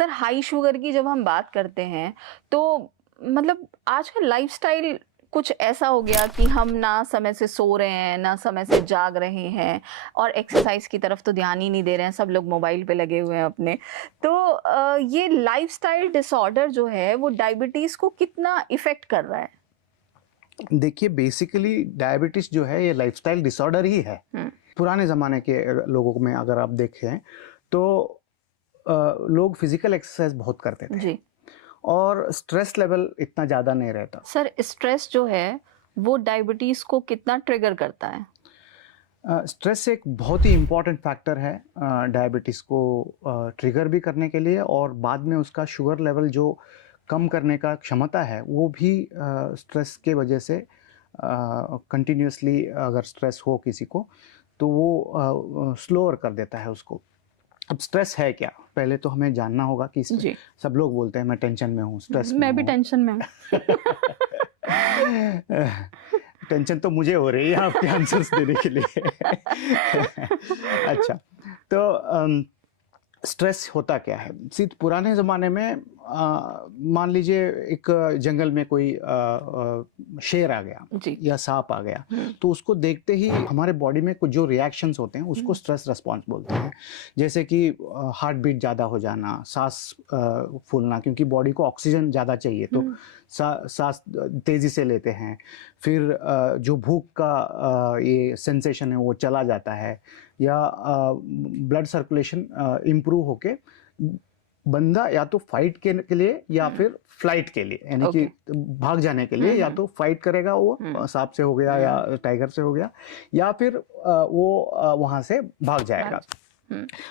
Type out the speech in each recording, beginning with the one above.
Sir high sugar की जब हम बात करते हैं तो मतलब आज का लाइफस्टाइल कुछ ऐसा हो गया कि हम ना समय से सो रहे हैं ना समय से जाग रहे हैं और एक्सरसाइज की तरफ तो ध्यान ही नहीं दे रहे हैं, सब लोग मोबाइल पे लगे हुए हैं अपने। तो ये लाइफस्टाइल डिसऑर्डर जो है वो डायबिटीज को कितना इफेक्ट कर रहा है? देखिए, बेसिकली डायबिटीज जो है ये लाइफस्टाइल डिसऑर्डर ही है। हम्म। पुराने ज़माने के लोगों में अगर आप देखें तो लोग फिजिकल एक्सरसाइज बहुत करते थे जी। और स्ट्रेस लेवल इतना ज़्यादा नहीं रहता। सर स्ट्रेस जो है वो डायबिटीज को कितना ट्रिगर करता है? स्ट्रेस एक बहुत ही इम्पॉर्टेंट फैक्टर है डायबिटीज़ को ट्रिगर भी करने के लिए, और बाद में उसका शुगर लेवल जो कम करने का क्षमता है वो भी स्ट्रेस के वजह से कंटिन्यूसली अगर स्ट्रेस हो किसी को तो वो स्लोअर कर देता है उसको। अब स्ट्रेस है क्या, पहले तो हमें जानना होगा कि जी। सब लोग बोलते हैं मैं टेंशन में हूँ, स्ट्रेस में मैं भी हूँ। टेंशन में हूँ। टेंशन तो मुझे हो रही है आपके आंसर्स देने के लिए। अच्छा, तो स्ट्रेस होता क्या है? सिर्फ पुराने ज़माने में मान लीजिए एक जंगल में कोई शेर आ गया जी। या सांप आ गया, तो उसको देखते ही हमारे बॉडी में कुछ जो रिएक्शंस होते हैं उसको स्ट्रेस रिस्पॉन्स बोलते हैं। जैसे कि हार्ट बीट ज़्यादा हो जाना, सांस फूलना, क्योंकि बॉडी को ऑक्सीजन ज़्यादा चाहिए तो सांस तेज़ी से लेते हैं। फिर जो भूख का ये सेंसेशन है वो चला जाता है, या ब्लड सर्कुलेशन इम्प्रूव होके बंदा या तो फाइट के लिए या फिर फ्लाइट के लिए, यानी कि भाग जाने के लिए, या तो फाइट करेगा वो सांप से हो गया या टाइगर से हो गया, या फिर वो वहां से भाग जाएगा।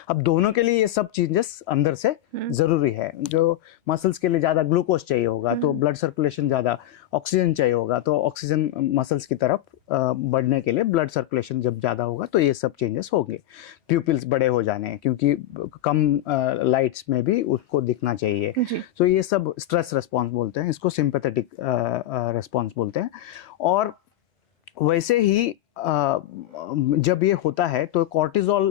अब दोनों के लिए ये सब चेंजेस अंदर से जरूरी है। जो मसल्स के लिए ज़्यादा ग्लूकोज चाहिए होगा तो ब्लड सर्कुलेशन ज़्यादा, ऑक्सीजन चाहिए होगा तो ऑक्सीजन मसल्स की तरफ बढ़ने के लिए ब्लड सर्कुलेशन जब ज़्यादा होगा तो ये सब चेंजेस होंगे। प्यूपिल्स बड़े हो जाने, क्योंकि कम लाइट्स में भी उसको दिखना चाहिए। तो ये सब स्ट्रेस रिस्पॉन्स बोलते हैं, इसको सिंपैथेटिक रिस्पॉन्स बोलते हैं। और वैसे ही जब ये होता है तो कॉर्टिज़ोल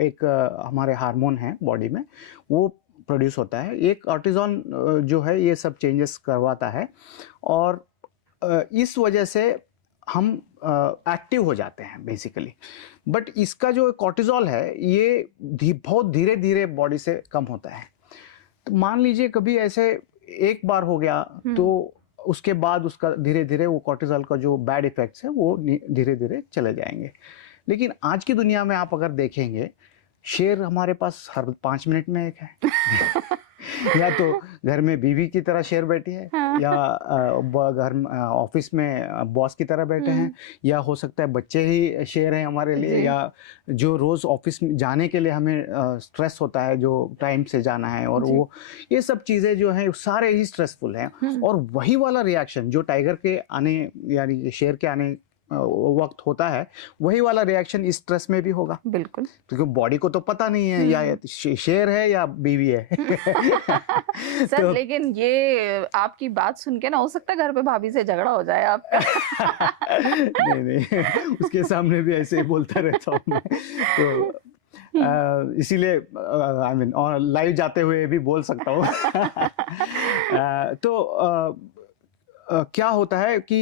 एक हमारे हार्मोन है बॉडी में, वो प्रोड्यूस होता है। एक कॉर्टिज़ोन जो है ये सब चेंजेस करवाता है, और इस वजह से हम एक्टिव हो जाते हैं बेसिकली। बट इसका जो कॉर्टिज़ोल है ये बहुत धीरे धीरे बॉडी से कम होता है। तो मान लीजिए कभी ऐसे एक बार हो गया तो उसके बाद उसका धीरे धीरे वो कॉर्टिजोल का जो बैड इफेक्ट्स है वो धीरे धीरे चले जाएंगे। लेकिन आज की दुनिया में आप अगर देखेंगे, शेर हमारे पास हर 5 मिनट में एक है। या तो घर में बीवी की तरह शेर बैठी है, या घर ऑफिस में बॉस की तरह बैठे हैं, या हो सकता है बच्चे ही शेर हैं हमारे लिए, या जो रोज़ ऑफिस में जाने के लिए हमें स्ट्रेस होता है, जो टाइम से जाना है, और वो ये सब चीज़ें जो हैं सारे ही स्ट्रेसफुल हैं। और वही वाला रिएक्शन जो टाइगर के आने यानी शेर के आने वक्त होता है, वही वाला रिएक्शन इस स्ट्रेस में भी होगा। बिल्कुल, क्योंकि बॉडी को तो पता नहीं है या शेर है या बीवी है। सर तो लेकिन ये आपकी बात सुन के ना हो सकता है घर पे भाभी से झगड़ा हो जाए आपका। नहीं नहीं, उसके सामने भी ऐसे ही बोलता रहता हूँ मैं। तो इसीलिए आई मीन और लाइव जाते हुए भी बोल सकता हूँ। तो क्या होता है कि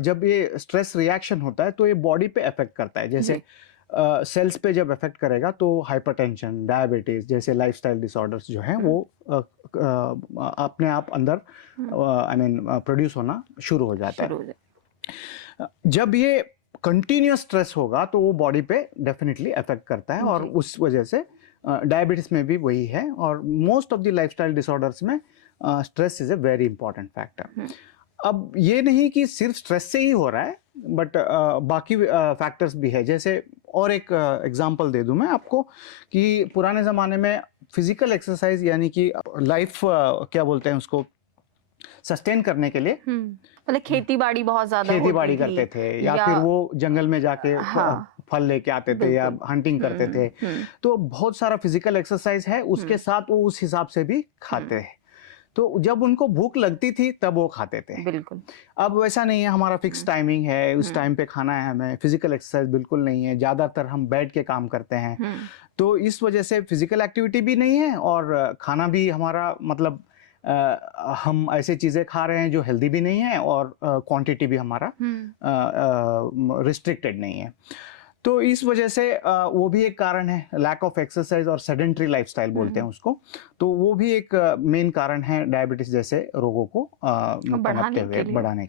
जब ये स्ट्रेस रिएक्शन होता है तो ये बॉडी पे इफेक्ट करता है। जैसे सेल्स पे जब इफेक्ट करेगा तो हाइपरटेंशन, डायबिटीज जैसे लाइफस्टाइल डिसऑर्डर्स जो हैं वो अपने आप अंदर आई मीन प्रोड्यूस होना शुरू हो जाता है। जब ये कंटिन्यूस स्ट्रेस होगा तो वो बॉडी पे डेफिनेटली इफेक्ट करता है, और उस वजह से डायबिटीज में भी वही है। और most of the lifestyle disorders में stress is a very important factor. अब ये नहीं कि सिर्फ स्ट्रेस से ही हो रहा है, बट बाकी फैक्टर्स भी है। जैसे और एक एग्जांपल दे दूं मैं आपको कि पुराने ज़माने में फिजिकल एक्सरसाइज यानी कि लाइफ क्या बोलते हैं उसको, सस्टेन करने के लिए मतलब खेती बाड़ी बहुत ज्यादा खेती बाड़ी होती करते थी, थे, या फिर वो जंगल में जाके फल लेके आते थे या हंटिंग करते थे। तो बहुत सारा फिजिकल एक्सरसाइज है, उसके साथ वो उस हिसाब से भी खाते हैं। तो जब उनको भूख लगती थी तब वो खाते थे। बिल्कुल। अब वैसा नहीं है, हमारा फिक्स टाइमिंग है, उस टाइम पे खाना है हमें, फिजिकल एक्सरसाइज बिल्कुल नहीं है, ज़्यादातर हम बैठ के काम करते हैं। तो इस वजह से फिजिकल एक्टिविटी भी नहीं है और खाना भी हमारा मतलब हम ऐसे चीज़ें खा रहे हैं जो हेल्दी भी नहीं है और क्वांटिटी भी हमारा रिस्ट्रिक्टेड नहीं है। तो इस वजह से वो भी एक कारण है, लैक ऑफ एक्सरसाइज और सेडेंटरी लाइफस्टाइल बोलते हैं उसको। तो वो भी एक मेन कारण है डायबिटीज जैसे रोगों को बढ़ाने पनपते के हुए लिए। बढ़ाने